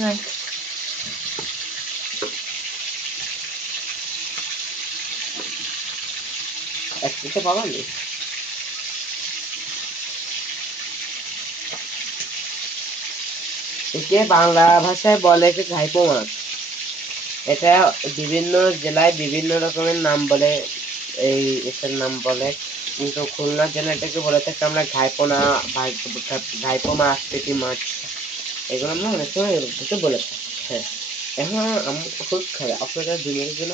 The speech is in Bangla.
যায়। একটু পাবানি একে বাংলা ভাষায় বলে যে ঘাইপো মাছ। এটা বিভিন্ন জেলায় বিভিন্ন রকমের নাম বলে, এই এটার নাম বলে, কিন্তু খুলনা জেলা এটাকে বলে থাকে আমরা ঘাইপোনা, ঘাইপো মাছ, পেটি মাছ, এগুলো আমরা অনেক সময় বলে থাকি। হ্যাঁ, এখন আমার খুব খারাপ আপনাদের দুজনের জন্য